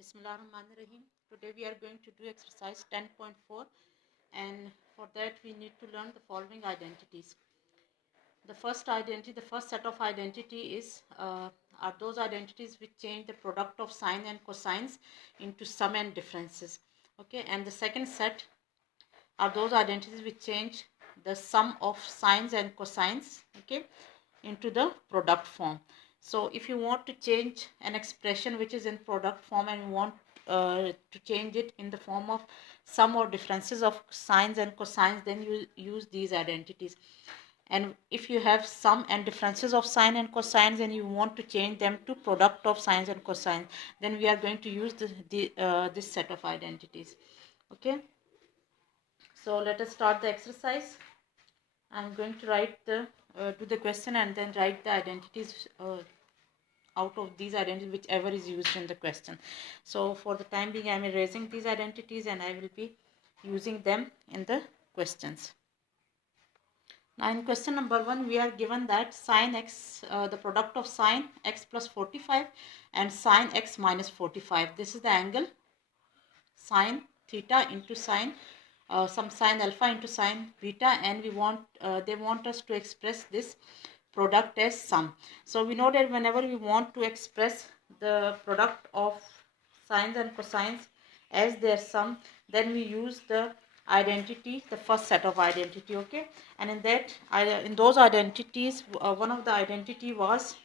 Bismillahirrahmanirrahim. Today we are going to do exercise 10.4, and for that we need to learn the following identities. The first set of identity are those identities which change the product of sine and cosines into sum and differences. Okay, and the second set are those identities which change the sum of sines and cosines, okay, into the product form. So if you want to change an expression which is in product form and you want to change it in the form of sum or differences of sines and cosines, then you use these identities. And if you have sum and differences of sine and cosines and you want to change them to product of sines and cosines, then we are going to use this set of identities. Okay, so let us start the exercise. I'm going to write do the question and then write the identities out of these identities, whichever is used in the question. So for the time being, I'm erasing these identities and I will be using them in the questions. Now in question number 1, we are given that sine x, the product of sine x plus 45 and sine x minus 45. This is the angle sine theta into sine some sine alpha into sine beta, and they want us to express this product as sum. So we know that whenever we want to express the product of sines and cosines as their sum, then we use the first set of identity. Okay, and in those identities, one of the identity was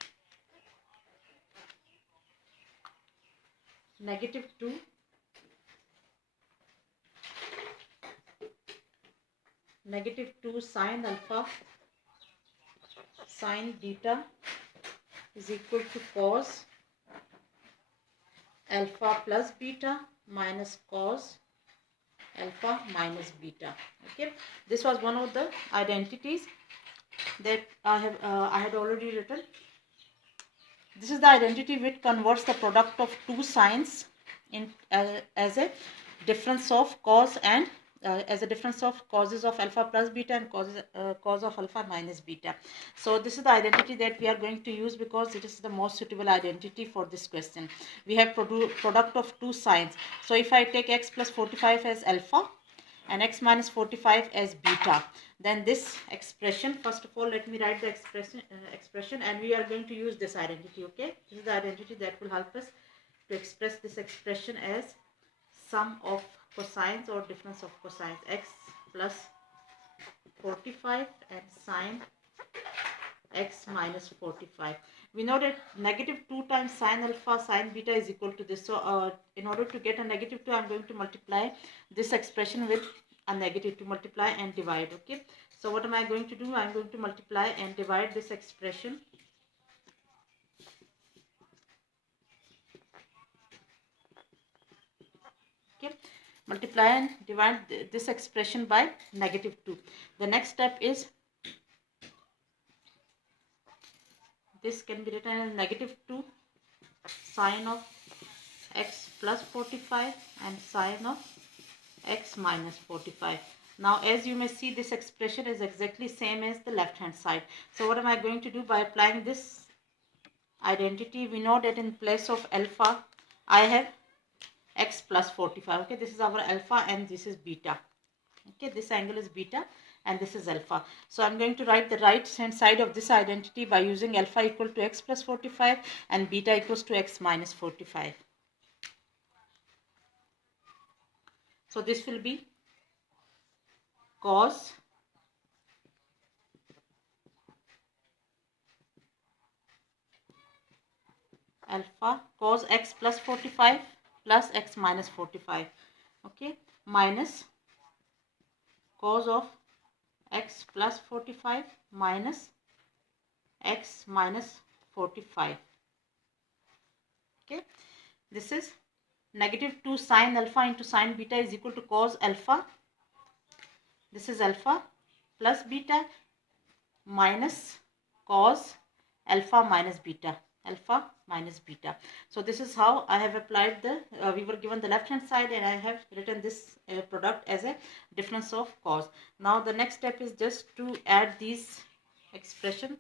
-2 sine alpha sine beta is equal to cos alpha plus beta minus cos alpha minus beta. Okay, this was one of the identities that I had already written. This is the identity which converts the product of two sines in as a difference of cos and as a difference of causes of alpha plus beta and cos of alpha minus beta. So this is the identity that we are going to use because it is the most suitable identity for this question. We have product of two sines. So if I take x plus 45 as alpha and x minus 45 as beta, then this expression, first of all let me write the expression and we are going to use this identity. Okay, this is the identity that will help us to express this expression as sum of cosines or difference of cosines, x plus 45 and sine x minus 45. We know that -2 times sine alpha sine beta is equal to this. So in order to get a -2, I'm going to multiply this expression with a negative, to multiply and divide. Okay, so what am I going to do? I'm going to multiply and divide this expression. Okay, multiply and divide this expression by -2. The next step is this can be written as -2 sine of x plus 45 and sine of x minus 45. Now as you may see, this expression is exactly same as the left hand side. So what am I going to do? By applying this identity, we know that in place of alpha I have x plus 45. Okay, this is our alpha and this is beta. Okay, this angle is beta and this is alpha. So I'm going to write the right hand side of this identity by using alpha equal to x plus 45 and beta equals to x minus 45. So this will be cos alpha cos x plus 45 plus x minus 45. Okay, minus cos of x plus 45 minus x minus 45. Okay, this is -2 sine alpha into sine beta is equal to cos alpha. This is alpha plus beta minus cos alpha minus beta. Alpha minus beta. So this is how I have applied we were given the left hand side and I have written this product as a difference of cos. Now the next step is just to add these expressions.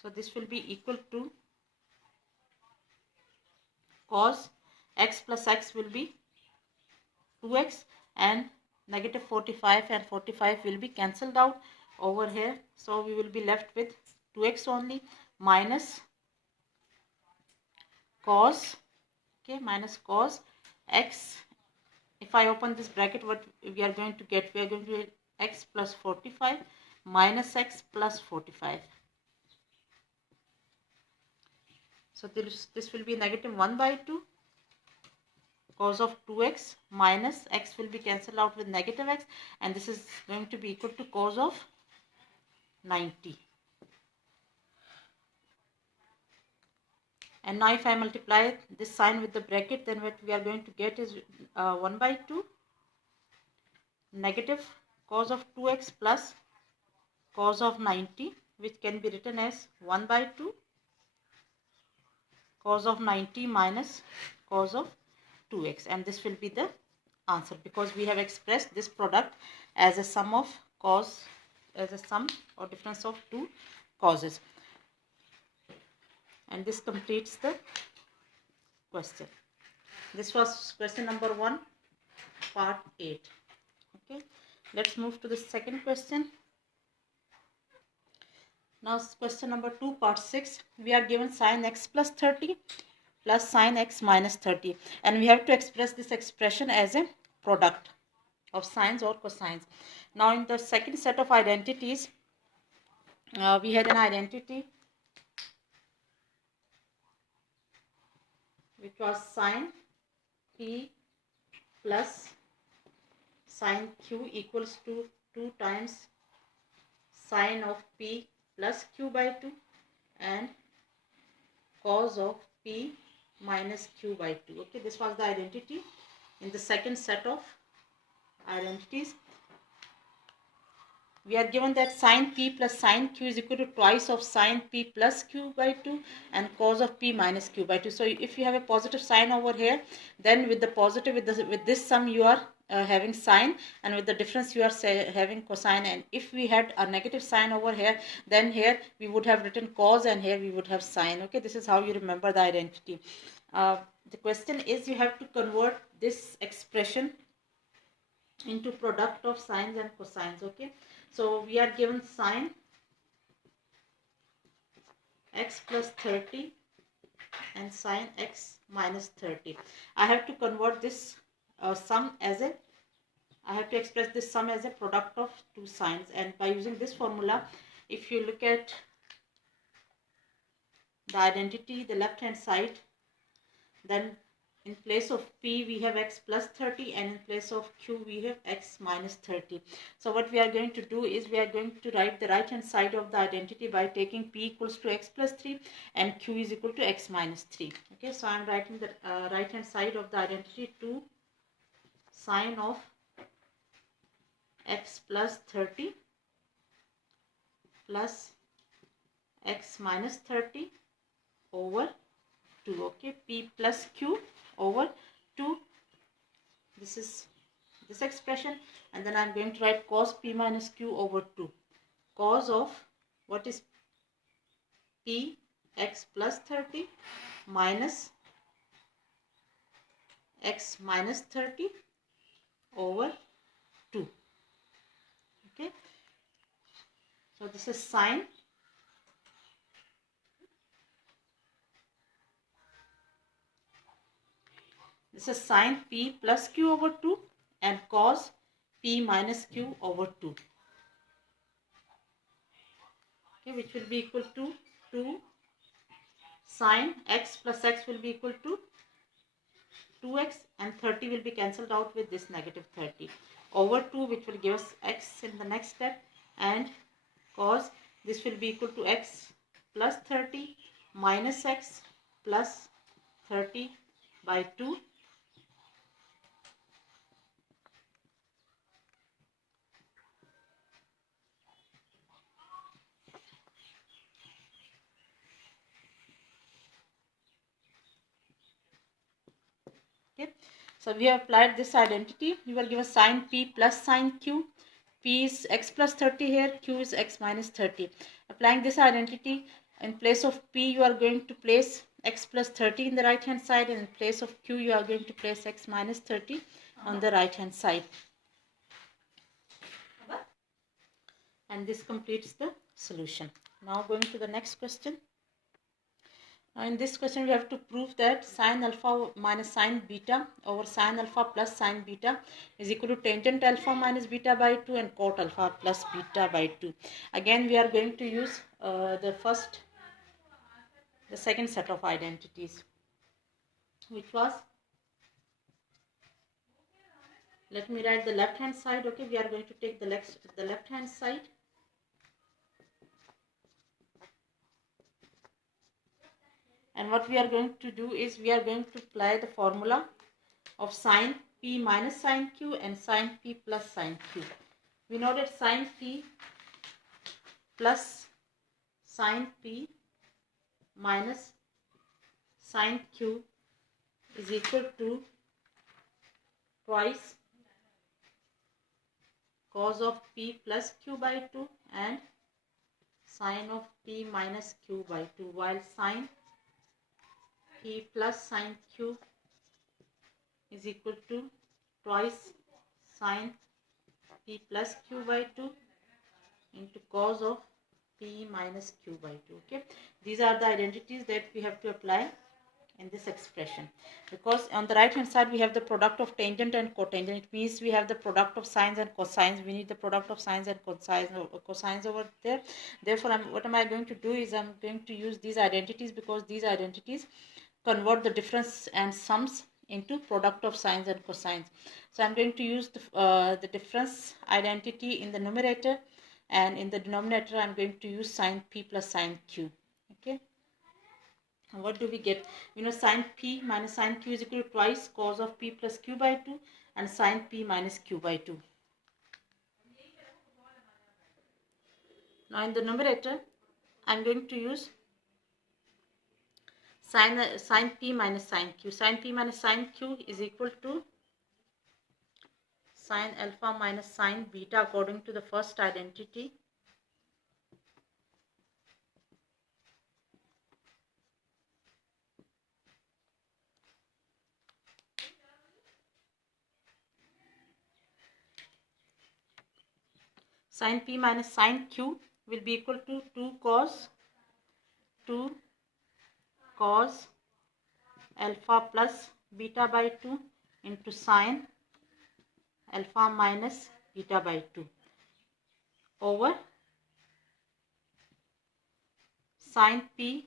So this will be equal to cos x plus x will be 2x, and negative 45 and 45 will be cancelled out over here. So we will be left with 2x only, minus cos, okay, minus cos x. If I open this bracket, what we are going to get? We are going to get x plus 45 minus x plus 45. So this will be negative 1 by 2 cos of 2x minus x will be cancelled out with negative x, and this is going to be equal to cos of 90. And now if I multiply this sign with the bracket, then what we are going to get is 1 by 2 negative cos of 2x plus cos of 90, which can be written as 1 by 2 cos of 90 minus cos of 2x, and this will be the answer, because we have expressed this product as a sum of cos, as a sum or difference of two causes. And this completes the question. This was question number 1, part 8. Okay, let's move to the second question. Now question number 2, part 6. We are given sin x plus 30 plus sin x minus 30, and we have to express this expression as a product of sines or cosines. Now in the second set of identities, we had an identity which was sin p plus sin q equals to 2 times sin of p plus q by 2 and cos of p minus q by 2. Okay, this was the identity in the second set of identities. We are given that sin p plus sin q is equal to twice of sin p plus q by 2 and cos of p minus q by 2. So if you have a positive sign over here, then with the positive, with this sum you are having sine, and with the difference you are having cosine. And if we had a negative sign over here, then here we would have written cos and here we would have sine. Okay, this is how you remember the identity. The question is, you have to convert this expression into product of sines and cosines. Okay, so we are given sin x plus 30 and sin x minus 30. I have to convert this sum as a, I have to express this sum as a product of two sines, and by using this formula, if you look at the identity, the left hand side, then in place of p we have x plus 30 and in place of q we have x minus 30. So what we are going to do is, we are going to write the right hand side of the identity by taking p equals to x plus 3 and q is equal to x minus 3. Okay, so I am writing the right hand side of the identity, 2 sine of x plus 30 plus x minus 30 over 2. Okay, p plus q over 2. This is this expression, and then I am going to write cos p minus q over 2. Cos of what is p x plus 30 minus x minus 30 over 2. Okay, so this is sine p plus q over 2 and cos p minus q over 2. Okay, which will be equal to 2 sine x plus x will be equal to 2x, and 30 will be cancelled out with this negative 30 over 2, which will give us x in the next step, and cos this will be equal to x plus 30 minus x plus 30 by 2. Okay, so we have applied this identity. You will give a sin p plus sin q. P is x plus 30 here, q is x minus 30. Applying this identity, in place of p you are going to place x plus 30 in the right hand side, and in place of q you are going to place x minus 30 on the right hand side. And this completes the solution. Now going to the next question. Now in this question we have to prove that sine alpha minus sine beta over sine alpha plus sine beta is equal to tangent alpha minus beta by 2 and cot alpha plus beta by 2. Again we are going to use the second set of identities, which was, let me write the left hand side. Okay, we are going to take the left hand side. And what we are going to do is we are going to apply the formula of sine p minus sine q and sine p plus sine q. We know that sine p plus sine p minus sine q is equal to twice cos of p plus q by 2 and sine of p minus q by 2, while sine p plus sine q is equal to twice sine p plus q by 2 into cos of p minus q by 2. Okay, these are the identities that we have to apply in this expression, because on the right hand side we have the product of tangent and cotangent. It means we have the product of sines and cosines. We need the product of sines and cosines over there. Therefore what am I going to do is I'm going to use these identities, because these identities convert the difference and sums into product of sines and cosines. So I'm going to use the difference identity in the numerator, and in the denominator I'm going to use sine p plus sine q. Okay, and what do we get? We know sine p minus sine q is equal to twice cos of p plus q by 2 and sine p minus q by 2. Now in the numerator I'm going to use sine p minus sine q. Sine p minus sine q is equal to sine alpha minus sine beta according to the first identity. Sine p minus sine q will be equal to 2 cos alpha plus beta by 2 into sine alpha minus beta by 2 over sine p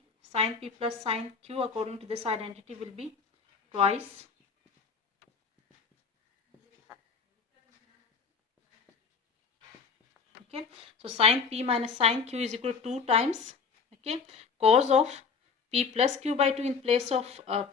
plus sine q according to this identity will be twice okay. So sine p minus sine q is equal to 2 times okay cos of p plus q by 2. In place of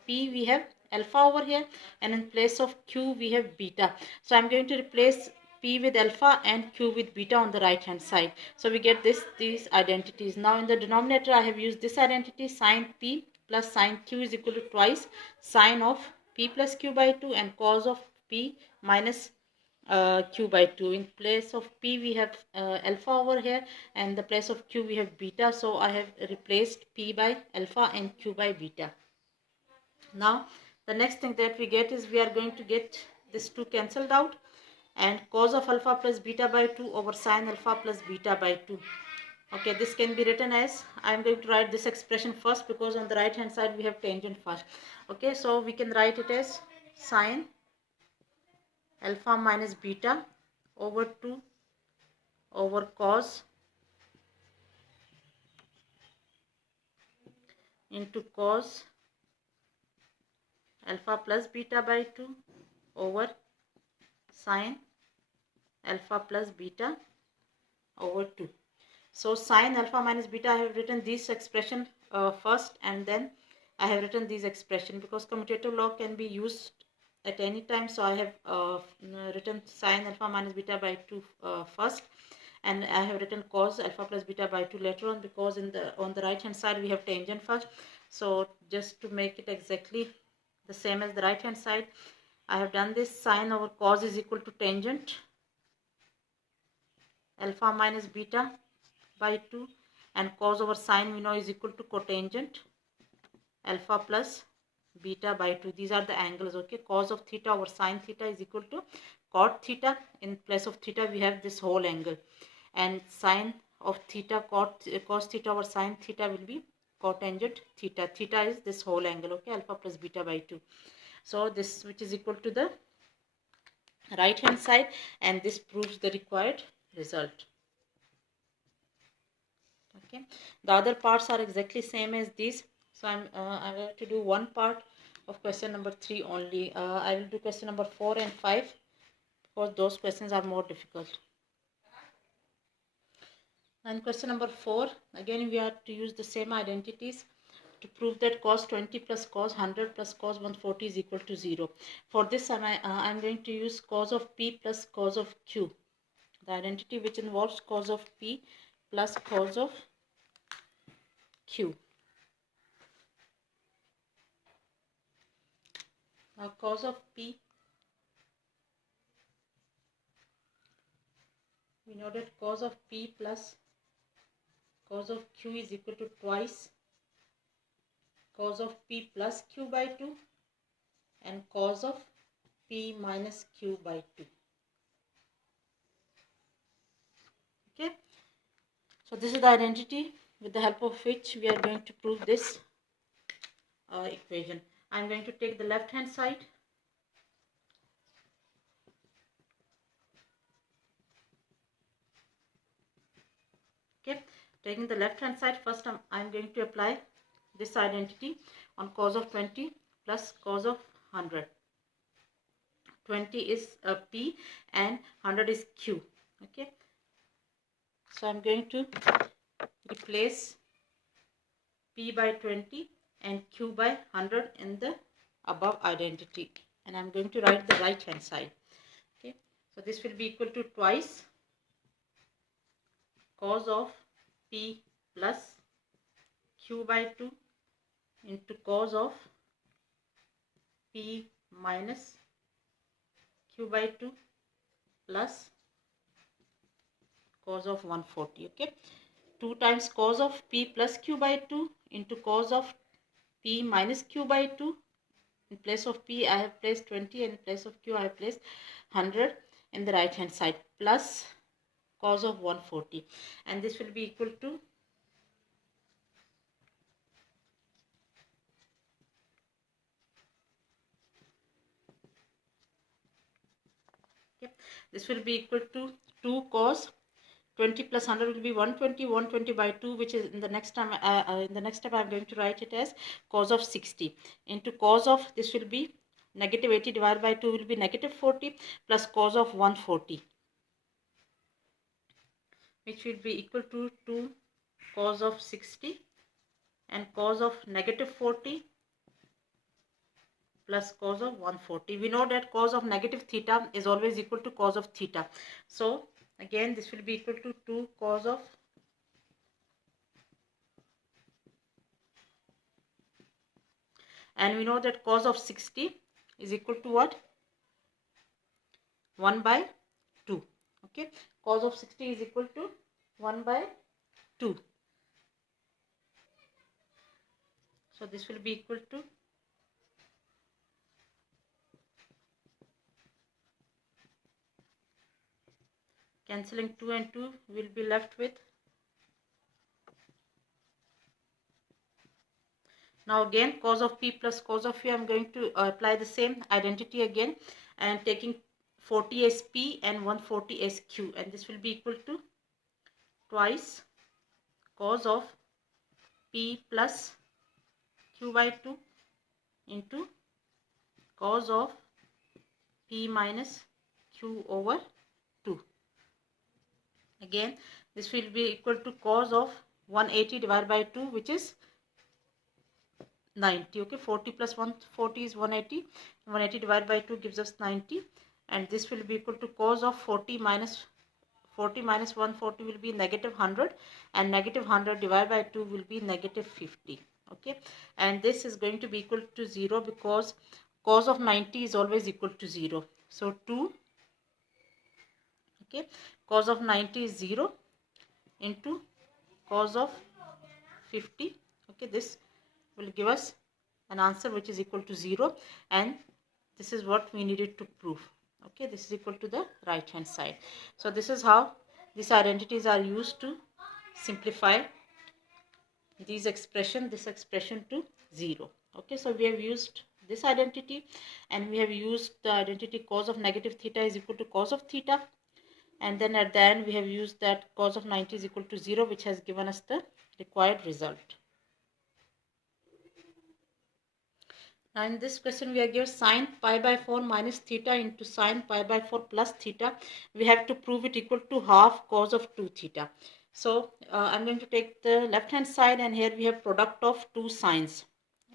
p we have alpha over here, and in place of q we have beta. So I'm going to replace p with alpha and q with beta on the right hand side. So we get these identities. Now in the denominator I have used this identity, sine p plus sine q is equal to twice sine of p plus q by 2 and cos of p minus q by 2. In place of p we have alpha over here, and the place of q we have beta, so I have replaced p by alpha and q by beta. Now the next thing that we get is we are going to get this 2 cancelled out, and cos of alpha plus beta by 2 over sine alpha plus beta by 2. Okay, this can be written as, I am going to write this expression first because on the right hand side we have tangent first. Okay, so we can write it as sine alpha minus beta over 2 over cos into cos alpha plus beta by 2 over sine alpha plus beta over 2. So sine alpha minus beta, I have written this expression first, and then I have written this expression because commutative law can be used at any time. So I have written sine alpha minus beta by 2 first, and I have written cos alpha plus beta by 2 later on, because on the right hand side we have tangent first. So just to make it exactly the same as the right hand side, I have done this. Sine over cos is equal to tangent alpha minus beta by 2, and cos over sine we know is equal to cotangent alpha plus beta by 2. These are the angles, okay. Cos of theta over sin theta is equal to cot theta. In place of theta we have this whole angle, and sin of theta cos theta over sin theta will be cotangent theta. Theta is this whole angle, okay, alpha plus beta by 2. So this, which is equal to the right hand side, and this proves the required result. Okay, the other parts are exactly same as these. So I will to do one part of question number 3 only. I will do question number 4 and 5 because those questions are more difficult. And question number 4, again we have to use the same identities to prove that cos 20 plus cos 100 plus cos 140 is equal to 0. For this I'm going to use cos of p plus cos of q, the identity which involves cos of p plus cos of q. Now cos of p, we know that cos of p plus cos of q is equal to twice cos of p plus q by 2 and cos of p minus q by 2. Okay, so this is the identity with the help of which we are going to prove this equation. I am going to take the left hand side. Okay, taking the left hand side, first I am going to apply this identity on cos of 20 plus cos of 100. 20 is p and 100 is q. Okay, so I am going to replace p by 20 and q by 100 in the above identity, and I am going to write the right hand side. Okay, so this will be equal to twice cos of p plus q by 2 into cos of p minus q by 2 plus cos of 140. Okay, 2 times cos of p plus q by 2 into cos of p minus q by 2. In place of p I have placed 20 and in place of q I have placed 100 in the right hand side, plus cos of 140, and this will be equal to this will be equal to 2 cos 20 plus 100 will be 120. 120 by 2, which is in the next time in the next step I am going to write it as cos of 60 into cos of, this will be negative 80 divided by 2 will be negative 40 plus cos of 140, which will be equal to 2 cos of 60 and cos of negative 40 plus cos of 140. We know that cos of negative theta is always equal to cos of theta. So again this will be equal to 2 cos of and we know that cos of 60 is equal to what? 1 by 2. Okay, cos of 60 is equal to 1 by 2. So this will be equal to cancelling 2 and 2, will be left with. Now again cos of p plus cos of q, I am going to apply the same identity again and taking 40 as p and 140 as q, and this will be equal to twice cos of p plus q by 2 into cos of p minus q over 2. Again this will be equal to cos of 180 divided by 2, which is 90. Okay, 40 plus 140 is 180. 180 divided by 2 gives us 90, and this will be equal to cos of 40 minus 140 will be negative 100, and negative 100 divided by 2 will be negative 50. Okay, and this is going to be equal to 0 because cos of 90 is always equal to 0. So 2, okay, cos of 90 is 0 into cos of 50. Okay, this will give us an answer which is equal to 0, and this is what we needed to prove. Okay, this is equal to the right hand side. So this is how these identities are used to simplify this expression to 0. Okay, so we have used this identity, and we have used the identity cos of negative theta is equal to cos of theta, and then at the end we have used that cos of 90 is equal to 0, which has given us the required result. Now in this question we are given sine pi by 4 minus theta into sine pi by 4 plus theta. We have to prove it equal to half cos of 2 theta. So I'm going to take the left hand side, and here we have product of two sines.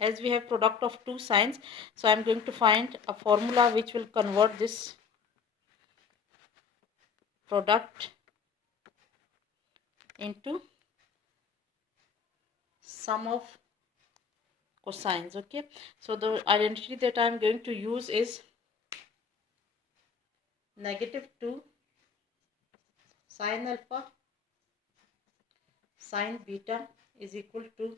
As we have product of two sines, so I'm going to find a formula which will convert this product into sum of cosines. Okay, so the identity that I'm going to use is negative 2 sine alpha sine beta is equal to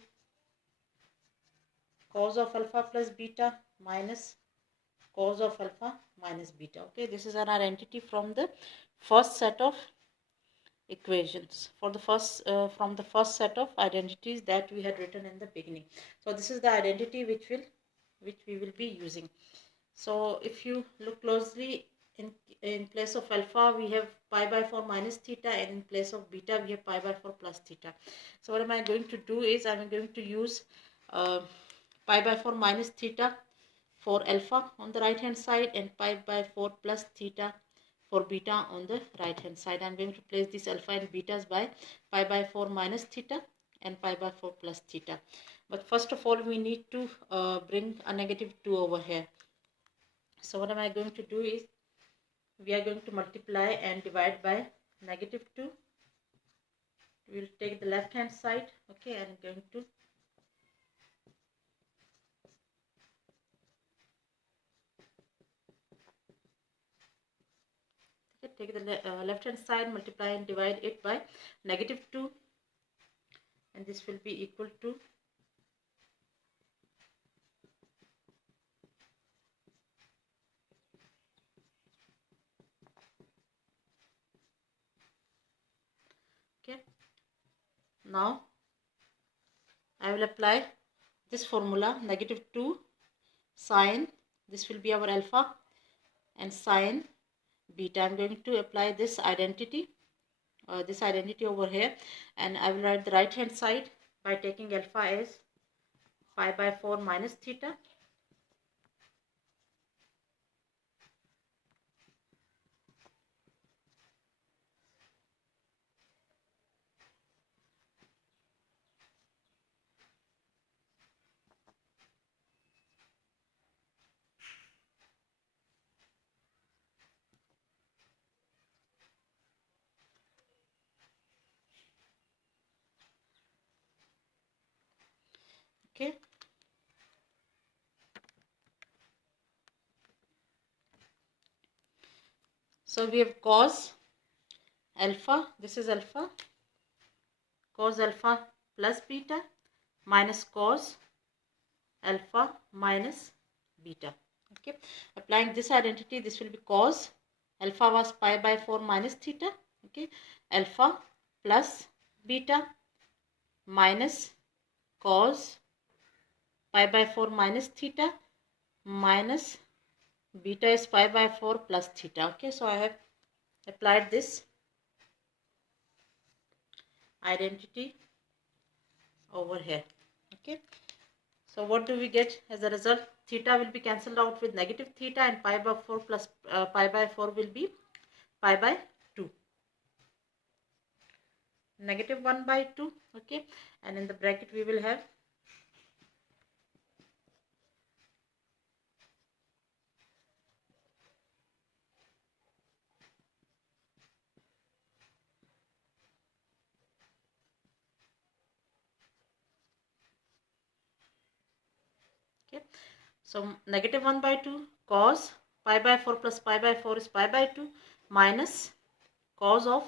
cos of alpha plus beta minus cos of alpha minus beta. Okay, this is an identity from the first set of equations, for the first from the first set of identities that we had written in the beginning. So this is the identity which we will be using. So if you look closely, in place of alpha we have pi by 4 minus theta, and in place of beta we have pi by 4 plus theta. So what am I going to do is I'm going to use pi by 4 minus theta for alpha on the right hand side, and pi by 4 plus theta for beta on the right hand side. I'm going to place these alpha and betas by pi by 4 minus theta and pi by 4 plus theta. But first of all we need to bring a negative 2 over here. So what am I going to do is we are going to multiply and divide by negative 2. We will take the left hand side. Okay, I'm going to take the left hand side, multiply and divide it by negative 2, and this will be equal to okay. Now I will apply this formula, negative 2 sine, this will be our alpha, and sine beta. I'm going to apply this identity over here, and I will write the right hand side by taking alpha as pi by 4 minus theta okay. So we have cos alpha, this is alpha, cos alpha plus beta minus cos alpha minus beta. Okay, applying this identity, this will be cos alpha was pi by 4 minus theta. Okay, alpha plus beta minus cos pi by 4 minus theta minus beta is pi by 4 plus theta. Okay, so I have applied this identity over here. Okay, so what do we get as a result? Theta will be cancelled out with negative theta, and pi by 4 plus pi by 4 will be pi by 2, negative 1 by 2. Okay, and in the bracket we will have okay. So negative 1 by 2 cos pi by 4 plus pi by 4 is pi by 2 minus cos of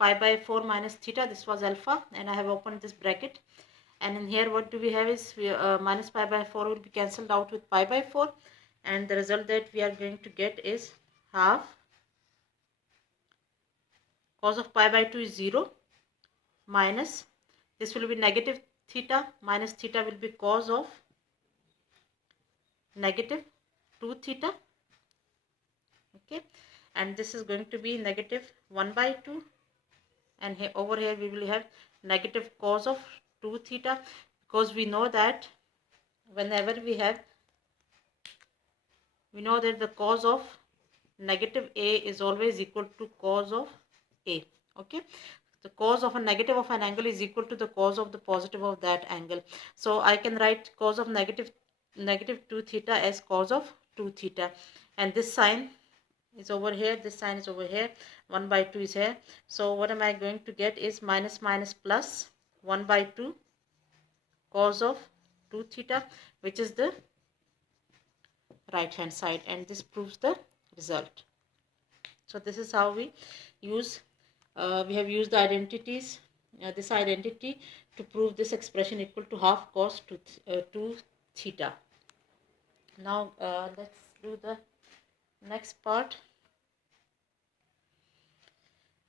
pi by 4 minus theta, this was alpha, and I have opened this bracket, and in here what do we have is minus pi by 4 will be cancelled out with pi by 4, and the result that we are going to get is half cos of pi by 2 is 0 minus this will be negative theta minus theta will be cos of negative 2 theta. Okay, and this is going to be negative 1 by 2, and here over here we will have negative cos of 2 theta, because we know that whenever we know that the cos of negative a is always equal to cos of a. Okay, the cos of a negative of an angle is equal to the cos of the positive of that angle. So I can write cos of negative 2 theta as cos of 2 theta, and this sign is over here, this sign is over here, 1 by 2 is here. So what am I going to get is minus minus plus 1 by 2 cos of 2 theta, which is the right hand side, and this proves the result. So this is how we use we have used the identities, this identity, to prove this expression equal to half cos 2 theta. Now let's do the next part.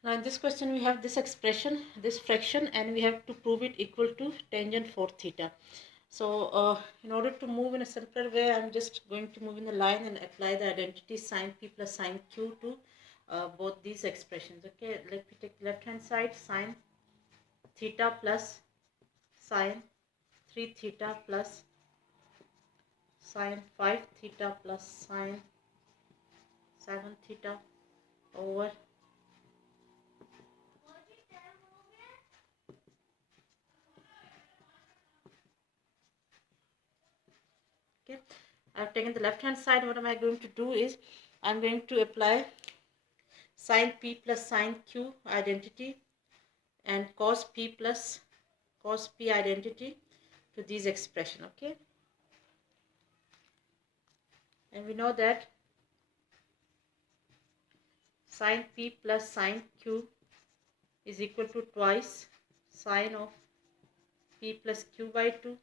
Now in this question we have this expression, this fraction, and we have to prove it equal to tangent 4 theta. So in order to move in a simpler way, I'm just going to move in a line and apply the identity sine p plus sine q to both these expressions. Okay, let me take left hand side, sine theta plus sine 3 theta plus sine 5 theta plus sine 7 theta over okay. I've taken the left hand side. What am I going to do is I'm going to apply sine p plus sine q identity and cos p plus cos p identity to these expression. Okay, and we know that sine p plus sine q is equal to twice sine of p plus q by 2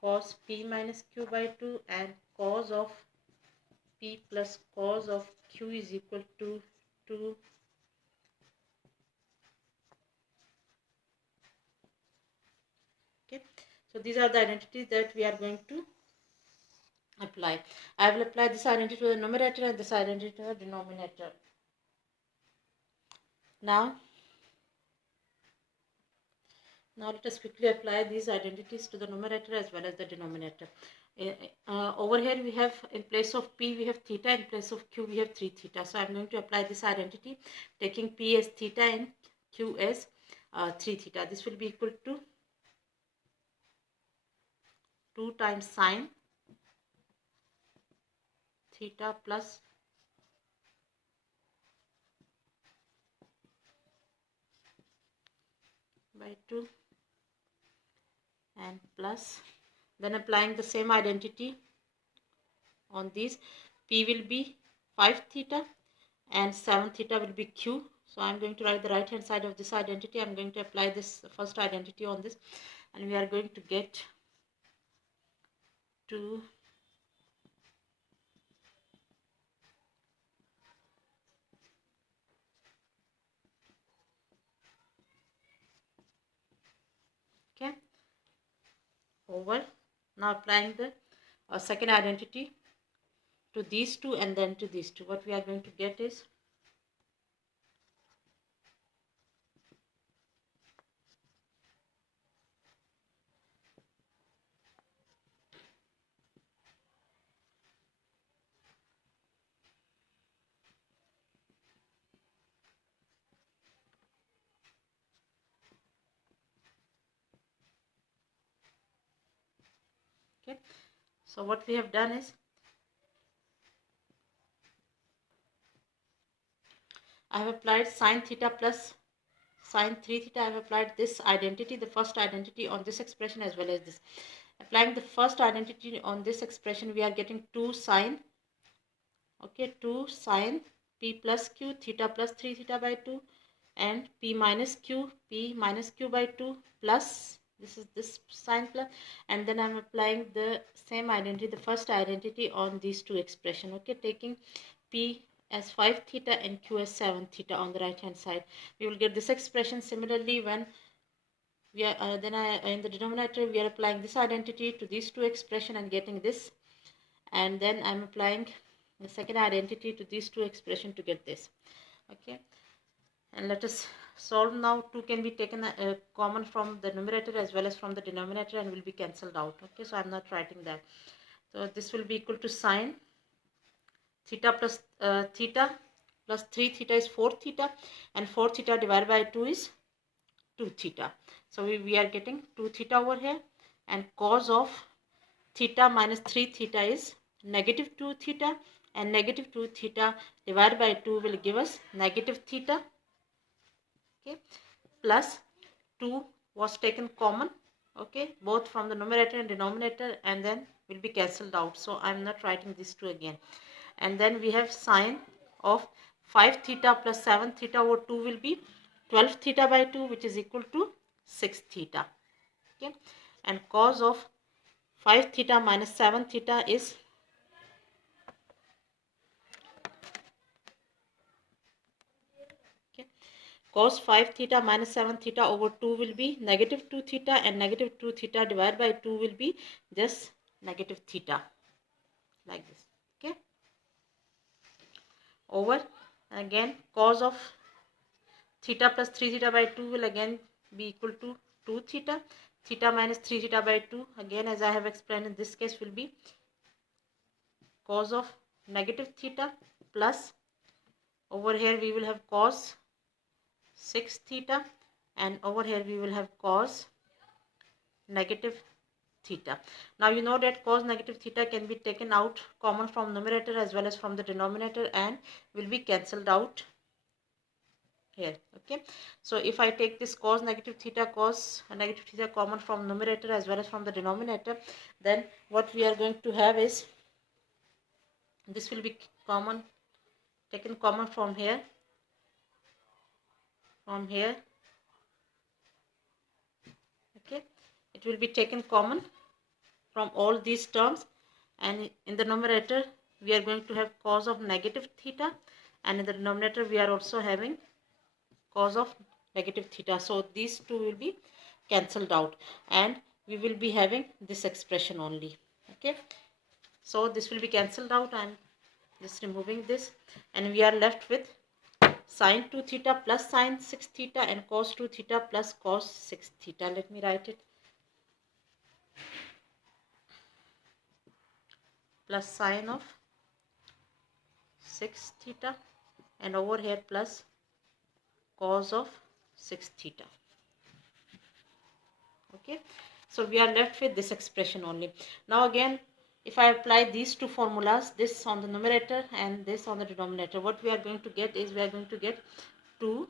cos p minus q by 2, and cos of p plus cos of q is equal to 2 okay. So these are the identities that we are going to apply. I will apply this identity to the numerator and this identity to the denominator. Now let us quickly apply these identities to the numerator as well as the denominator. Over here we have, in place of p we have theta, in place of q we have 3 theta. So I am going to apply this identity taking p as theta and q as 3 theta. This will be equal to 2 times sine theta plus by 2 and plus, then applying the same identity on these, p will be 5 theta and 7 theta will be q. So I'm going to write the right hand side of this identity. I'm going to apply this first identity on this, and we are going to get 2 okay over. Now applying the second identity to these two and then to these two, what we are going to get is okay. So what we have done is I have applied sine theta plus sine 3 theta. I have applied this identity, the first identity, on this expression as well as this. Applying the first identity on this expression, we are getting 2 sine, okay, 2 sine p plus q theta plus 3 theta by 2 and p minus q by 2 plus this is this sign plus, and then I'm applying the same identity, the first identity, on these two expression. Okay, taking P as 5 theta and Q as 7 theta on the right hand side, we will get this expression. Similarly, when we are in the denominator, we are applying this identity to these two expression and getting this, and then I'm applying the second identity to these two expression to get this. Okay, and let us solve now. 2 can be taken common from the numerator as well as from the denominator and will be cancelled out. Okay, so I'm not writing that. So this will be equal to sine theta plus 3 theta is 4 theta, and 4 theta divided by 2 is 2 theta. So we are getting 2 theta over here, and cos of theta minus 3 theta is negative 2 theta, and negative 2 theta divided by 2 will give us negative theta. Okay, plus 2 was taken common, okay, both from the numerator and denominator, and then will be cancelled out. So I'm not writing these two again. And then we have sine of 5 theta plus 7 theta over 2 will be 12 theta by 2, which is equal to 6 theta. Okay, and cos of 5 theta minus 7 theta is cos 5 theta minus 7 theta over 2 will be negative 2 theta, and negative 2 theta divided by 2 will be just negative theta, like this. Okay, over again cos of theta plus 3 theta by 2 will again be equal to 2 theta. Theta minus 3 theta by 2, again as I have explained in this case, will be cos of negative theta, plus over here we will have cos 6 theta, and over here we will have cos negative theta. Now you know that cos negative theta can be taken out common from numerator as well as from the denominator and will be cancelled out here. Okay, so if I take this cos negative theta common from numerator as well as from the denominator, then what we are going to have is this will be taken common from here, okay, it will be taken common from all these terms, and in the numerator we are going to have cos of negative theta, and in the denominator we are also having cos of negative theta. So these two will be cancelled out and we will be having this expression only. Okay, so this will be cancelled out. I'm just removing this, and we are left with sine 2 theta plus sine 6 theta and cos 2 theta plus cos 6 theta. Let me write it. Plus sine of 6 theta and over here plus cos of 6 theta. Okay, so we are left with this expression only. Now again, if I apply these two formulas, this on the numerator and this on the denominator, what we are going to get is we are going to get 2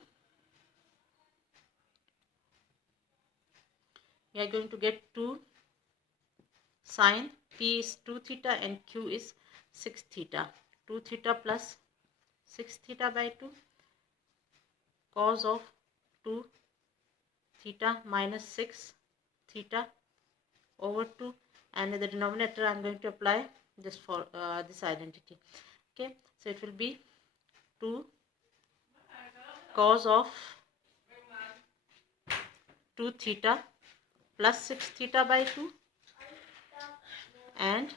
sine P is 2 theta and Q is 6 theta. 2 theta plus 6 theta by 2 cos of 2 theta minus 6 theta over 2, and in the denominator I am going to apply this for this identity. Okay, so it will be 2 cos of 2 theta plus 6 theta by 2 and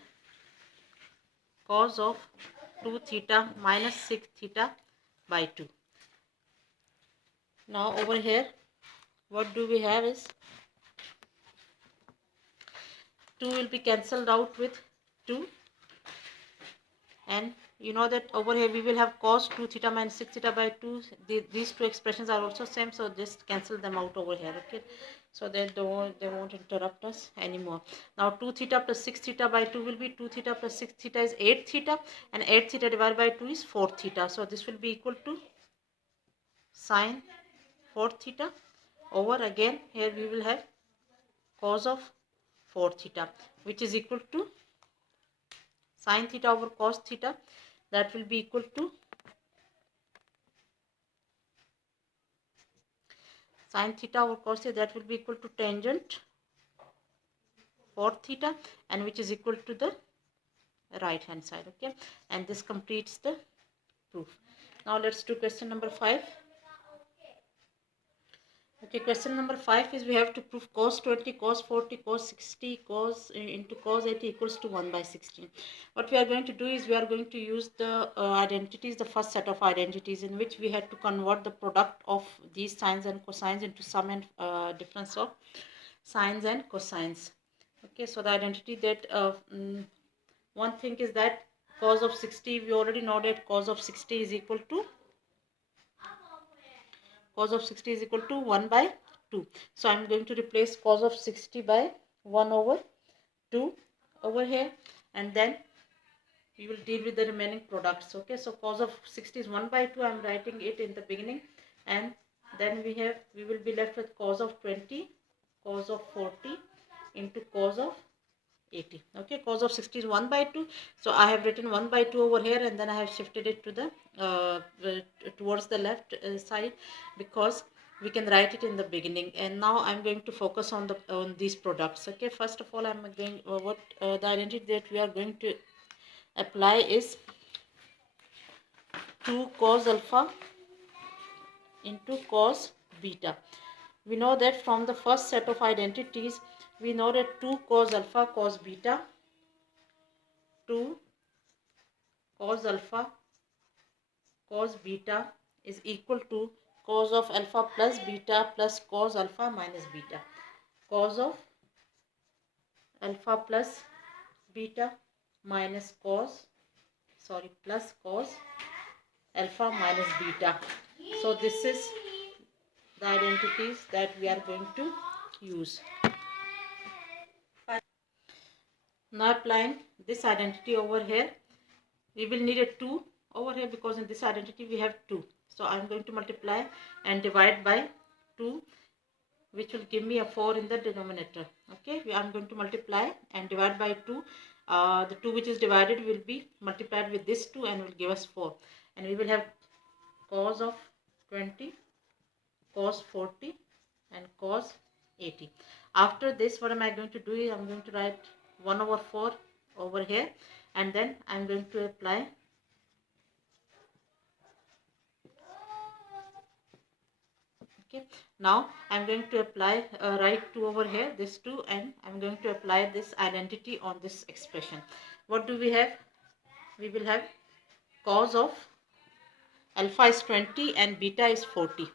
cos of 2 theta minus 6 theta by 2. Now over here what do we have is 2 will be cancelled out with 2, and you know that over here we will have cos 2 theta minus 6 theta by 2. These two expressions are also same, so just cancel them out over here. Okay, so that they won't interrupt us anymore. Now 2 theta plus 6 theta by 2 will be 2 theta plus 6 theta is 8 theta, and 8 theta divided by 2 is 4 theta. So this will be equal to sine 4 theta over, again here we will have cos of 4 theta, which is equal to sine theta over cos theta. That will be equal to sine theta over cos theta, that will be equal to tangent 4 theta, and which is equal to the right hand side. Okay, and this completes the proof. Now let's do question number 5. Okay, question number 5 is we have to prove cos 20, cos 40, cos 60, cos into cos 80 equals to 1 by 16. What we are going to do is we are going to use the identities, the first set of identities, in which we had to convert the product of these sines and cosines into sum and difference of sines and cosines. Okay, so the identity that one thing is that cos of 60, we already know that cos of 60 is equal to 1 by 2. So I am going to replace cos of 60 by 1 over 2 over here, and then we will deal with the remaining products. Okay, so cos of 60 is 1 by 2. I am writing it in the beginning, and then we will be left with cos of 20, cos of 40 into cos of 80. Okay, cos of 60 is 1 by 2. So I have written 1 by 2 over here, and then I have shifted it to the towards the left side, because we can write it in the beginning. And now I'm going to focus on these products. Okay, first of all, I'm going the identity that we are going to apply is 2 cos alpha into cos beta. We know that from the first set of identities, we know that 2 cos alpha cos beta, 2 cos alpha cos beta is equal to cos of alpha plus beta plus cos alpha minus beta. Cos of alpha plus beta minus plus cos alpha minus beta. So this is the identities that we are going to use. Now applying this identity over here, we will need a 2 over here, because in this identity we have 2. So I am going to multiply and divide by 2, which will give me a 4 in the denominator. Okay, I am going to multiply and divide by 2. The 2 which is divided will be multiplied with this 2 and will give us 4. And we will have cos of 20, cos 40 and cos 80. After this, what am I going to do is I am going to write 1 over 4 over here, and then I am going to apply now I am going to apply write 2 over here, this 2, and I am going to apply this identity on this expression. What do we have? We will have cos of alpha is 20 and beta is 40.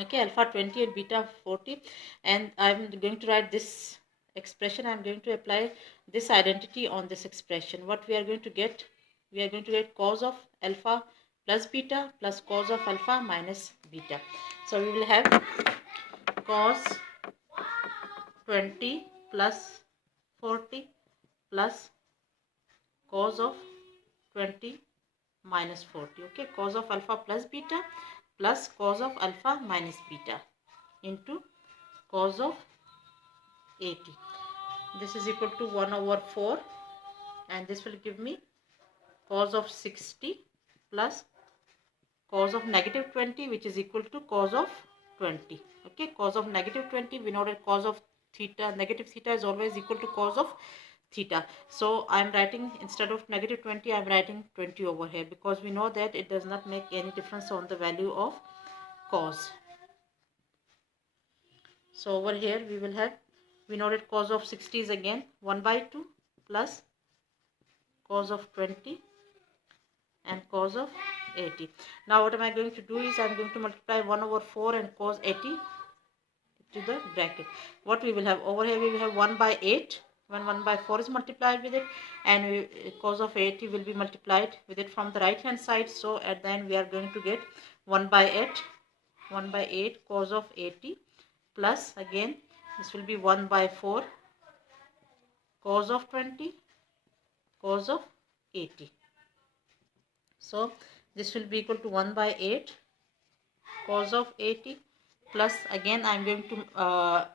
Okay, alpha 20 and beta 40, and I am going to write this expression. I am going to apply this identity on this expression. What we are going to get? We are going to get cos of alpha plus beta plus cos of alpha minus beta. So we will have cos 20 plus 40 plus cos of 20 minus 40. Okay, cos of alpha plus beta plus cos of alpha minus beta into cos of 80. This is equal to 1 over 4, and this will give me cos of 60 plus cos of negative 20, which is equal to cos of 20. Okay, cos of negative 20, we know that cos of theta, negative theta is always equal to cos of theta. So I am writing, instead of negative 20, I am writing 20 over here, because we know that it does not make any difference on the value of cos. So over here we will have, we know that cos of 60 is again 1 by 2 plus cos of 20 and cos of 80. Now what am I going to do is I am going to multiply 1 over 4 and cos 80 to the bracket. What we will have over here, we will have 1 by 8 when 1 by 4 is multiplied with it, and cos of 80 will be multiplied with it from the right hand side. So at the end we are going to get 1 by 8 cos of 80 plus, again this will be 1 by 4 cos of 20 cos of 80. So this will be equal to 1 by 8 cos of 80 plus, again I am going to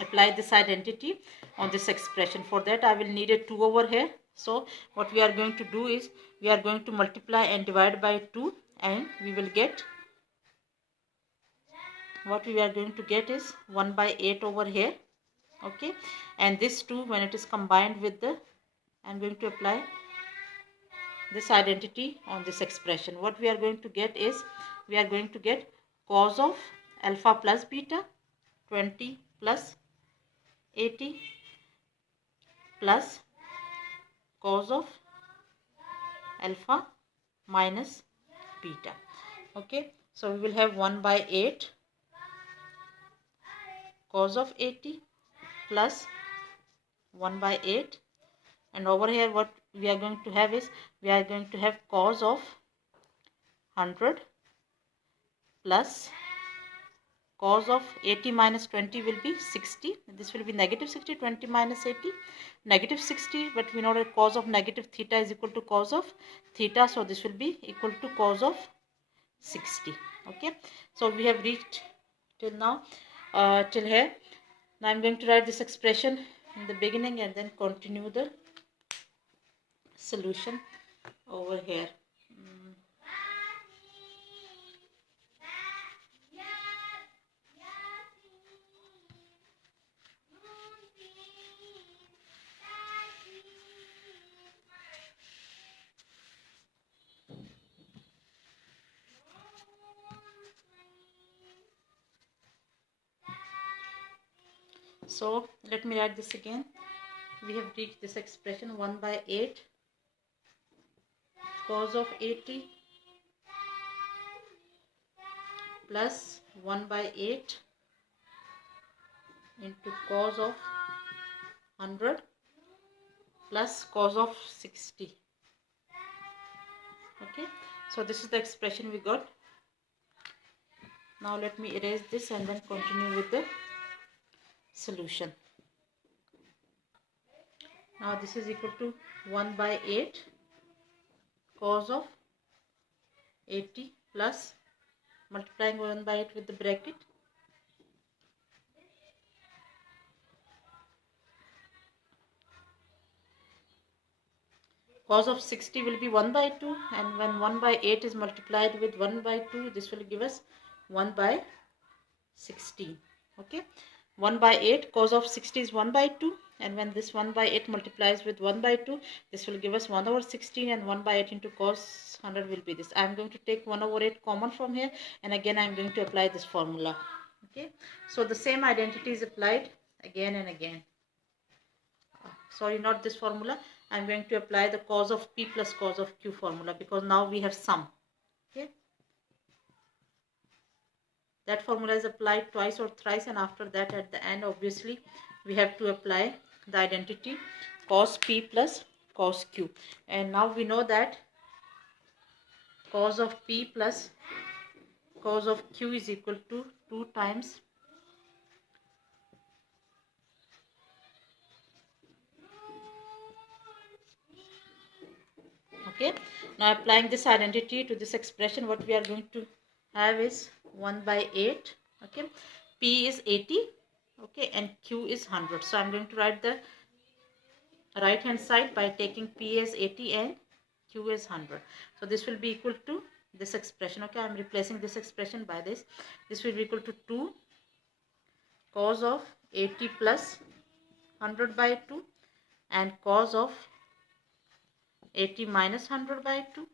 apply this identity on this expression. For that I will need a 2 over here. So what we are going to do is we are going to multiply and divide by 2, and we will get, what we are going to get is 1 by 8 over here Okay, and this 2, when it is combined with the, I'm going to apply this identity on this expression. What we are going to get is, we are going to get cos of alpha plus beta 20 plus 80 plus cos of alpha minus beta. Okay, so we will have 1 by 8 cos of 80 plus 1 by 8, and over here what we are going to have is, we are going to have cos of 100 plus cos of 80 minus 20 will be 60. This will be negative 60. 20 minus 80, negative 60. But we know that cos of negative theta is equal to cos of theta. So this will be equal to cos of 60. Okay. So we have reached till now, till here. Now I'm going to write this expression in the beginning and then continue the solution over here. So let me write this again. We have reached this expression 1 by 8 cos of 80 plus 1 by 8 into cos of 100 plus cos of 60. Okay, so this is the expression we got. Now let me erase this and then continue with the solution. Now this is equal to 1 by 8 cos of 80 plus, multiplying 1 by 8 with the bracket, cos of 60 will be 1 by 2, and when 1 by 8 is multiplied with 1 by 2, this will give us 1 by 16. Okay, 1 by 8 cos of 60 is 1 by 2, and when this 1 by 8 multiplies with 1 by 2, this will give us 1 over 16, and 1 by 8 into cos 100 will be this. I am going to take 1 over 8 common from here, and again I am going to apply this formula. Okay, so the same identity is applied again and again. Sorry, not this formula. I am going to apply the cos of p plus cos of q formula, because now we have sum. Okay, that formula is applied twice or thrice, and after that at the end obviously we have to apply the identity cos p plus cos q. And now we know that cos of p plus cos of q is equal to 2 times okay. Now applying this identity to this expression, what we are going to have is 1 by 8. Okay, p is 80. Okay, and q is 100. So I'm going to write the right hand side by taking p as 80 and q as 100. So this will be equal to this expression. Okay, I'm replacing this expression by this. This will be equal to 2 cos of 80 plus 100 by 2 and cos of 80 minus 100 by 2.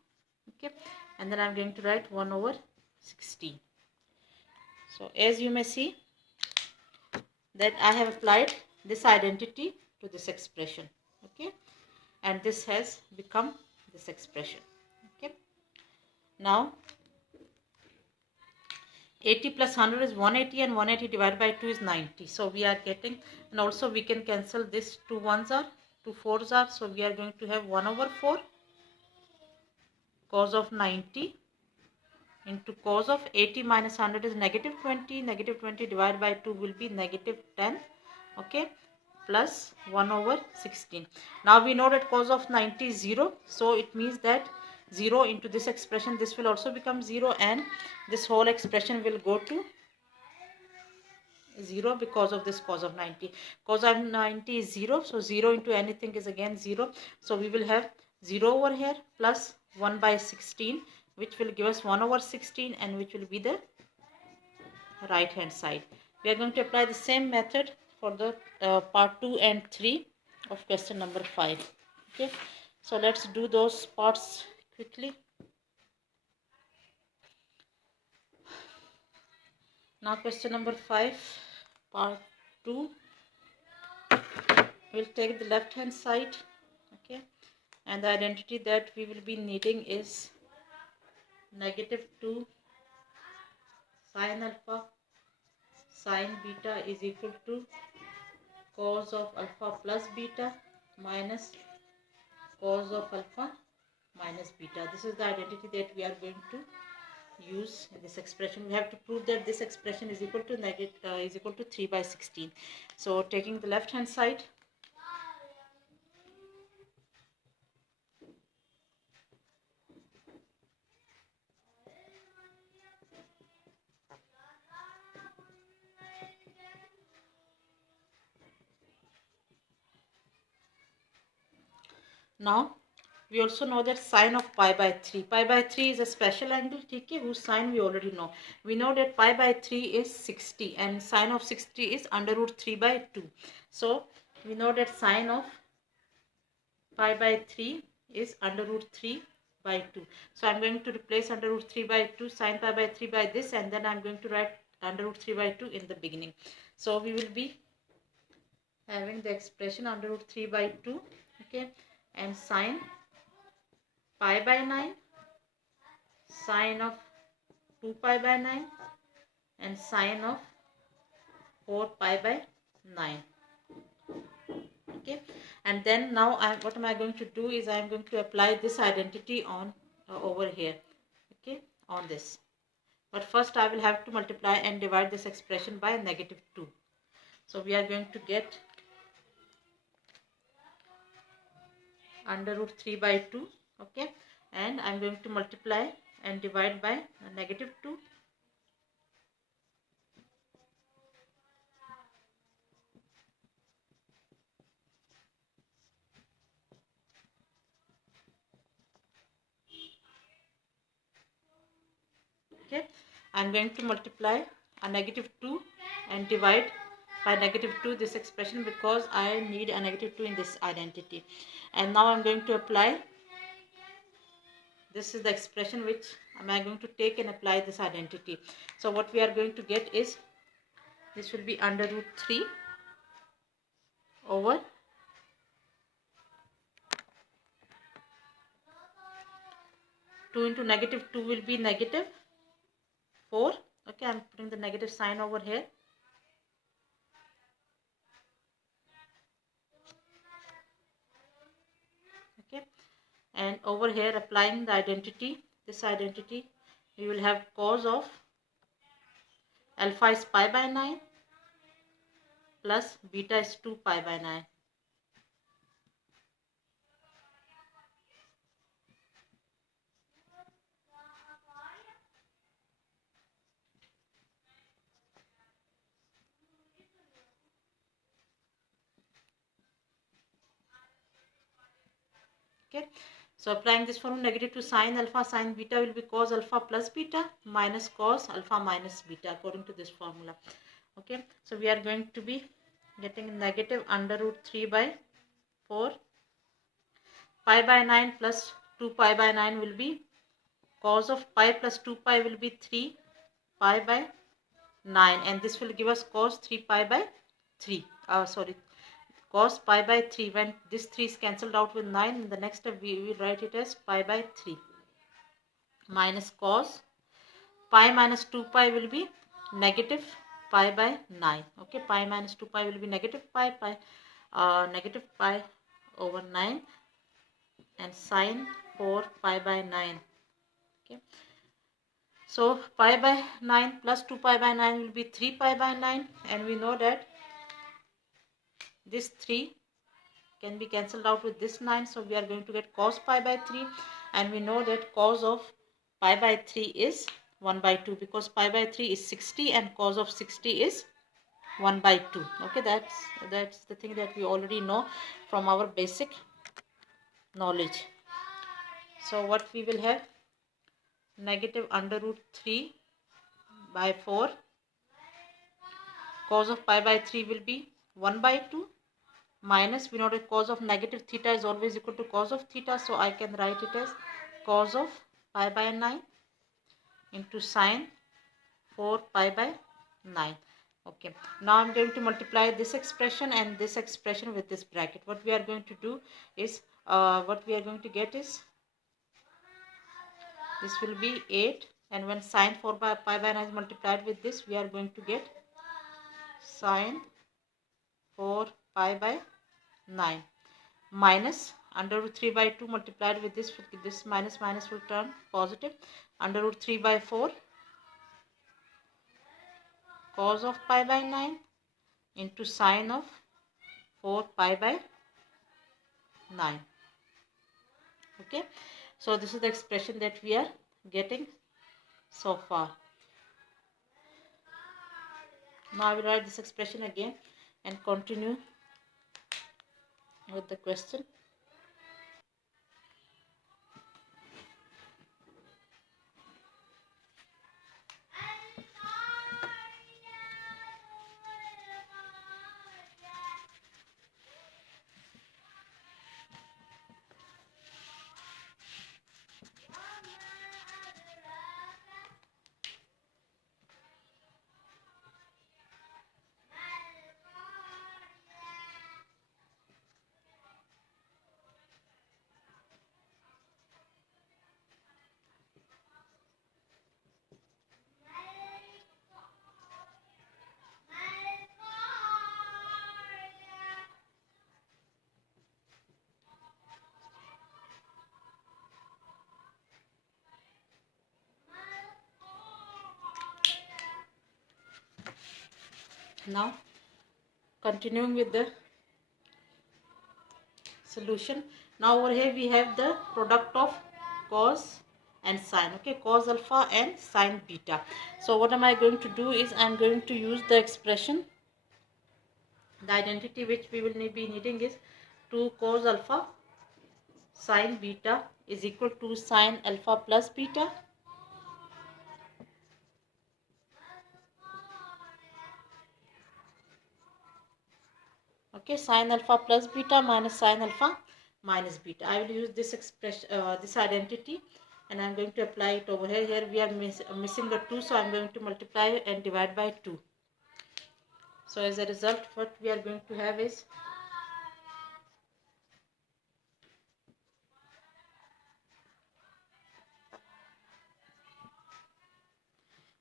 Okay, and then I'm going to write 1 over 16. So as you may see that I have applied this identity to this expression. Okay, and this has become this expression. Okay, now 80 plus 100 is 180, and 180 divided by 2 is 90. So we are getting, and also we can cancel this. 2 1s are, 2 4s are, so we are going to have 1 over 4 cos of 90 into cos of 80 minus 100 is negative 20. Negative 20 divided by 2 will be negative 10. Okay, plus 1 over 16. Now we know that cos of 90 is 0. So it means that 0 into this expression, this will also become 0, and this whole expression will go to 0 because of this cos of 90. Cos of 90 is 0. So 0 into anything is again 0. So we will have 0 over here plus 1 by 16, which will give us 1 over 16, and which will be the right hand side. We are going to apply the same method for the part 2 and 3 of question number 5. Okay, so let's do those parts quickly. Now question number 5, part 2. We'll take the left hand side. Okay, and the identity that we will be needing is -2 sine alpha sine beta is equal to cos of alpha plus beta minus cos of alpha minus beta. This is the identity that we are going to use in this expression. We have to prove that this expression is equal to 3 by 16. So taking the left hand side, now we also know that sine of pi by 3. Pi by 3 is a special angle, okay, whose sine we already know. We know that pi by 3 is 60 and sine of 60 is under root 3 by 2. So we know that sine of pi by 3 is under root 3 by 2. So I'm going to replace under root 3 by 2 sine pi by 3 by this, and then I'm going to write under root 3 by 2 in the beginning. So we will be having the expression under root 3 by 2, okay, and sine pi by 9, sine of 2 pi by 9, and sine of 4 pi by 9. Okay, and then now what am I going to do is I am going to apply this identity on over here, okay, on this. But first I will have to multiply and divide this expression by -2. So we are going to get under root 3 by 2, okay, and I'm going to multiply and divide by -2. Okay, I'm going to multiply a -2 and divide by -2 this expression, because I need a -2 in this identity. And now I'm going to apply. This is the expression which am I going to take and apply this identity. So what we are going to get is, this will be under root 3 over 2 into -2 will be -4. Okay, I'm putting the negative sign over here. Okay, and over here applying the identity, this identity, we will have cos of alpha is pi by 9 plus beta is 2 pi by 9. Okay, so applying this formula, -2 sine alpha sine beta will be cos alpha plus beta minus cos alpha minus beta, according to this formula. Okay, so we are going to be getting negative under root 3 by 4. Pi by 9 plus 2 pi by 9 will be cos of pi plus 2 pi will be 3 pi by 9, and this will give us cos 3 pi by 3. Cos pi by 3. When this 3 is cancelled out with 9, in the next step we will write it as pi by 3 minus cos pi minus 2 pi will be negative pi by 9. Okay, pi minus 2 pi will be negative pi over 9, and sine 4 pi by 9. Okay, so pi by 9 plus 2 pi by 9 will be 3 pi by 9, and we know that this 3 can be cancelled out with this 9, so we are going to get cos pi by 3, and we know that cos of pi by 3 is 1 by 2, because pi by 3 is 60 and cos of 60 is 1 by 2. Okay, that's the thing that we already know from our basic knowledge. So what we will have, negative under root 3 by 4, cos of pi by 3 will be 1 by 2 minus, we know that cos of negative theta is always equal to cos of theta, so I can write it as cos of pi by 9 into sine 4 pi by 9. Okay, now I'm going to multiply this expression and this expression with this bracket. What we are going to do is, what we are going to get is, this will be 8, and when sine 4 by pi by 9 is multiplied with this, we are going to get sine 4 pi by 9 minus under root 3 by 2 multiplied with this minus minus will turn positive, under root 3 by 4 cos of pi by 9 into sine of 4 pi by 9. Okay, so this is the expression that we are getting so far. Now I will write this expression again and continue with the question. Now continuing with the solution. Now over here we have the product of cos and sine. Okay, cos alpha and sine beta. So what am I going to do is, I am going to use the expression, the identity which we will be needing is 2 cos alpha sine beta is equal to sine alpha plus beta okay, sine alpha plus beta minus sine alpha minus beta. I will use this expression, this identity, and I am going to apply it over here. Here we are missing the 2, so I am going to multiply and divide by 2. So as a result, what we are going to have is,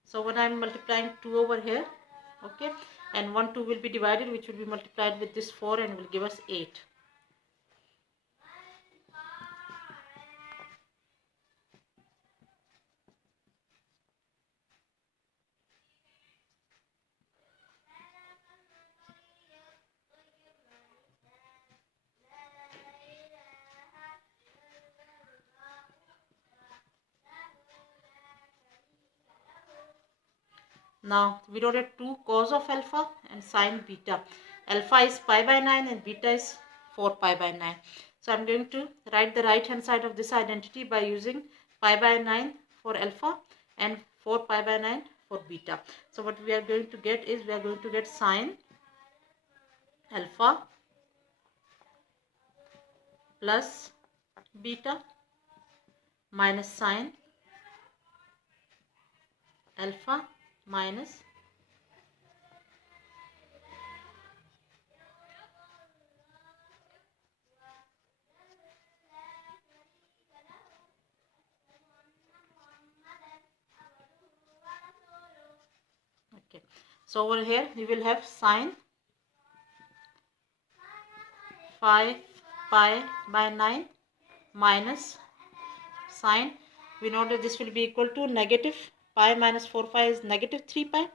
so when I am multiplying 2 over here, okay, and 1 2 will be divided, which will be multiplied with this 4 and will give us 8. Now we know that 2 cos of alpha and sine beta. Alpha is pi by 9 and beta is 4 pi by 9. So I am going to write the right hand side of this identity by using pi by 9 for alpha and 4 pi by 9 for beta. So what we are going to get is, we are going to get sine alpha plus beta minus sine alpha minus okay. So over here we will have sine 5 pi by 9 minus sine, we know that this will be equal to negative pi minus 4 pi is negative 3 pi.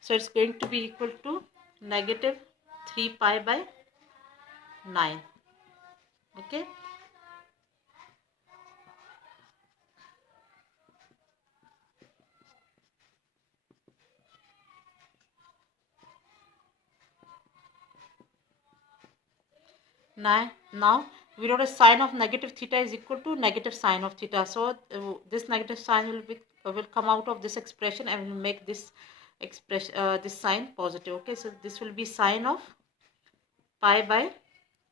So it's going to be equal to negative 3 pi by 9. Okay. Now we know the sine of negative theta is equal to negative sine of theta. So this negative sign will come out of this expression and will make this expression, this sign positive. Okay, so this will be sine of pi by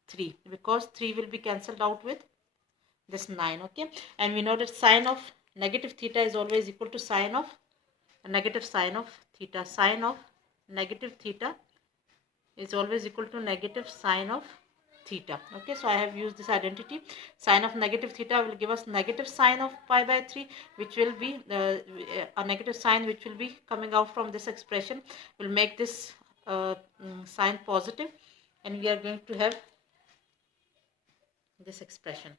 3, because 3 will be cancelled out with this 9. Okay, and we know that sine of negative theta is always equal to sine of negative sine of theta. Sine of negative theta is always equal to negative sine of theta. Okay, so I have used this identity. Sine of negative theta will give us negative sine of pi by 3, which will be a negative sign which will be coming out from this expression will make this sign positive, and we are going to have this expression.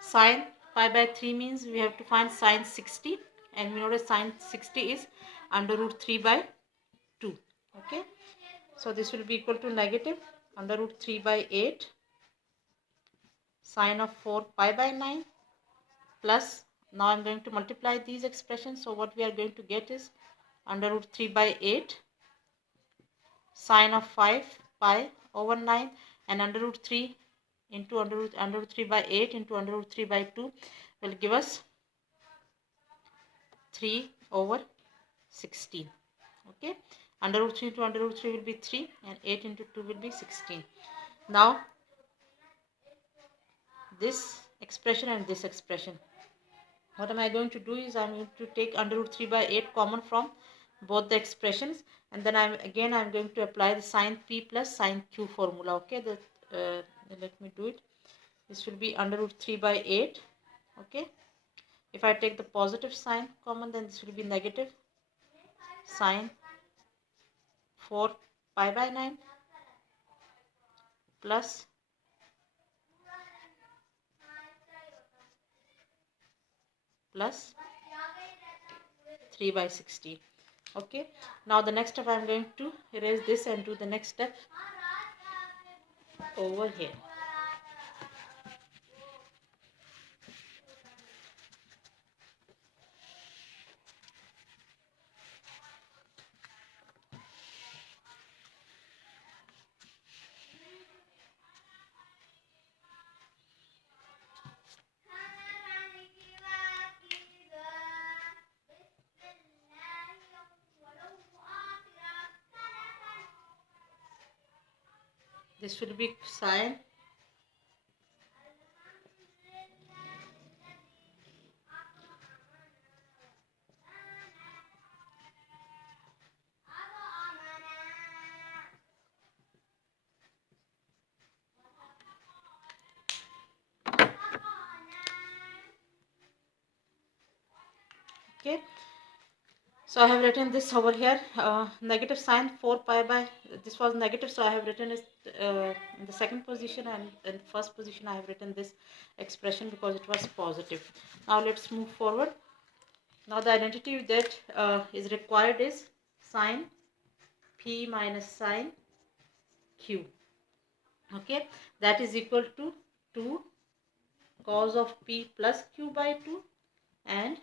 Sine pi by 3 means we have to find sine 60, and we know that sine 60 is under root 3 by 2. Okay, so this will be equal to negative under root 3 by 8 sine of 4 pi by 9 plus, now I'm going to multiply these expressions, so what we are going to get is under root 3 by 8 sine of 5 pi over 9, and under root 3 into under root 3 by 8 into under root 3 by 2 will give us 3 over 16. Okay, under root 3 into under root 3 will be 3, and 8 into 2 will be 16. Now this expression and this expression, what am I going to do is I'm going to take under root 3 by 8 common from both the expressions, and then I'm going to apply the sine p plus sine q formula. Okay, let me do it. This will be under root 3 by 8. Okay, if I take the positive sign common, then this will be negative sine 4 pi by 9 plus plus 3 by 16. Okay, now the next step I'm going to erase this and do the next step over here. This will be sine okay. So I have written this over here, negative sine 4 pi by, this was negative, so I have written it in the second position, and in first position I have written this expression because it was positive. Now let's move forward. Now the identity that is required is sine p minus sine q. Okay, that is equal to 2 cos of p plus q by 2 and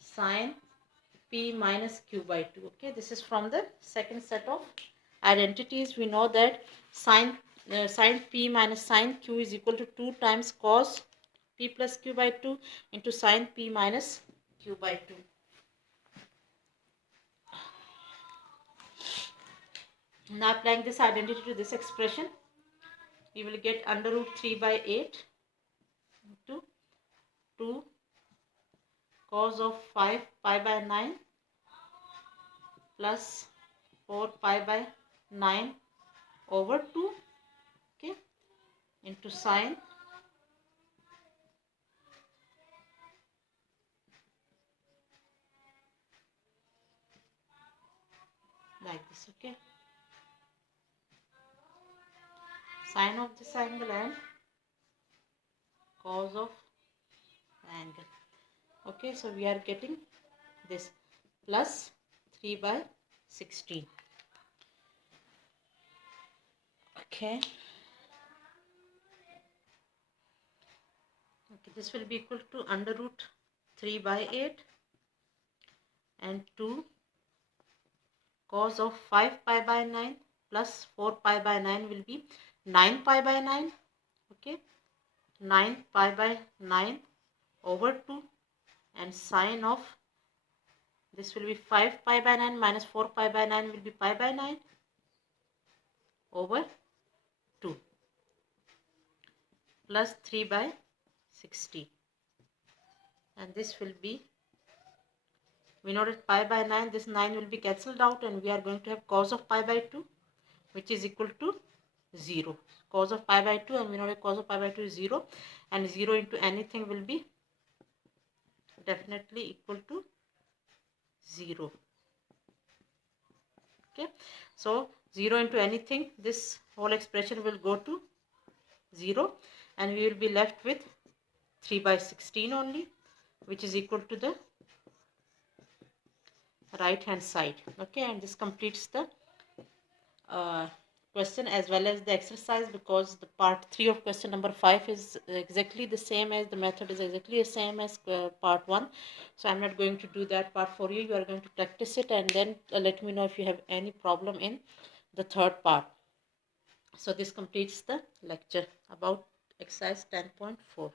sine p minus q by 2. Okay, this is from the second set of identities. We know that sine p minus sine q is equal to 2 times cos p plus q by 2 into sine p minus q by 2. Now applying this identity to this expression, we will get under root 3 by 8 into 2 cos of 5 pi by 9 plus 4 pi by 9 over 2, okay, into sine like this. Okay, sine of this angle and cos of angle. Okay, so we are getting this plus 3 by 16. Okay, this will be equal to under root 3 by 8 and 2 cos of 5 pi by 9 plus 4 pi by 9 will be 9 pi by 9. Okay, 9 pi by 9 over 2, and sine of this will be 5 pi by 9 minus 4 pi by 9 will be pi by 9 over 2 plus 3 by 60, and this will be, we know that pi by 9, this 9 will be cancelled out, and we are going to have cos of pi by 2, which is equal to 0. Cos of pi by 2, and we know that cos of pi by 2 is 0, and 0 into anything will be definitely equal to 0. Okay, so 0 into anything, this whole expression will go to 0, and we will be left with 3 by 16 only, which is equal to the right hand side. Okay, and this completes the question as well as the exercise, because the part 3 of question number 5 is exactly the same as the method is exactly the same as part 1. So I'm not going to do that part for you. You are going to practice it, and then let me know if you have any problem in the third part. So this completes the lecture about exercise 10.4.